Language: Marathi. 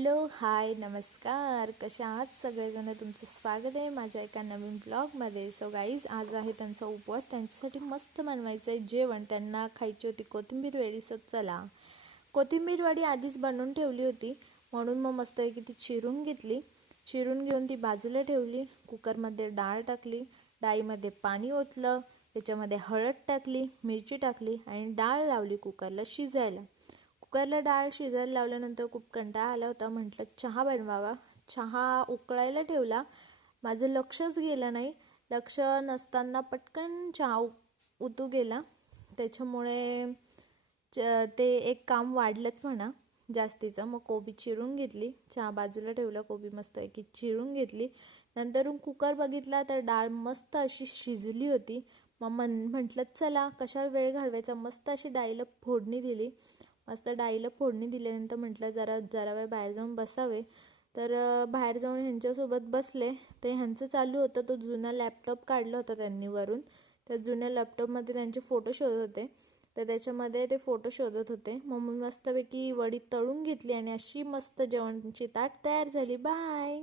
हॅलो, हाय, नमस्कार. कशा आहात सगळेजण? तुमचं स्वागत आहे माझ्या एका नवीन ब्लॉगमध्ये. सो गाईज, आज आहे त्यांचा उपवास. त्यांच्यासाठी मस्त बनवायचं आहे जेवण. त्यांना खायची होती कोथिंबीर वडी. सो चला, कोथिंबीर वडी आधीच बनवून ठेवली होती, म्हणून मग मस्तपैकी ती चिरून घेतली. चिरून घेऊन ती बाजूला ठेवली. कुकरमध्ये डाळ टाकली, डाळीमध्ये पाणी ओतलं, त्याच्यामध्ये हळद टाकली, मिरची टाकली आणि डाळ लावली कुकरला शिजायला. कुकरला डाळ शिजायला लावल्यानंतर खूप कंटाळा आला होता. म्हटलं चहा बनवावा. चहा उकळायला ठेवला. माझं लक्षच गेलं नाही. लक्ष नसताना पटकन चहा उतू गेला. त्याच्यामुळे ते एक काम वाढलंच म्हणा जास्तीचं. मग कोबी चिरून घेतली, चहा बाजूला ठेवला, कोबी मस्तपैकी चिरून घेतली. नंतर कुकर बघितला तर डाळ मस्त अशी शिजली होती. मग म्हटलं चला कशाला वेळ घालवायचा, मस्त अशी डाळीला फोडणी दिली. मस्त डाळीला फोडणी दिल्यानंतर म्हटलं जरा वेळ बाहेर जाऊन बसावे. तर बाहेर जाऊन ह्यांच्यासोबत बसले. ते ह्यांचं चालू होतं, तो जुना लॅपटॉप काढला होता त्यांनी वरून. त्या जुन्या लॅपटॉपमध्ये त्यांचे फोटो शोधत होते, तर त्याच्यामध्ये ते फोटो शोधत होते. मग मी मस्तपैकी वडी तळून घेतली आणि अशी मस्त जेवणाची ताट तयार झाली. बाय.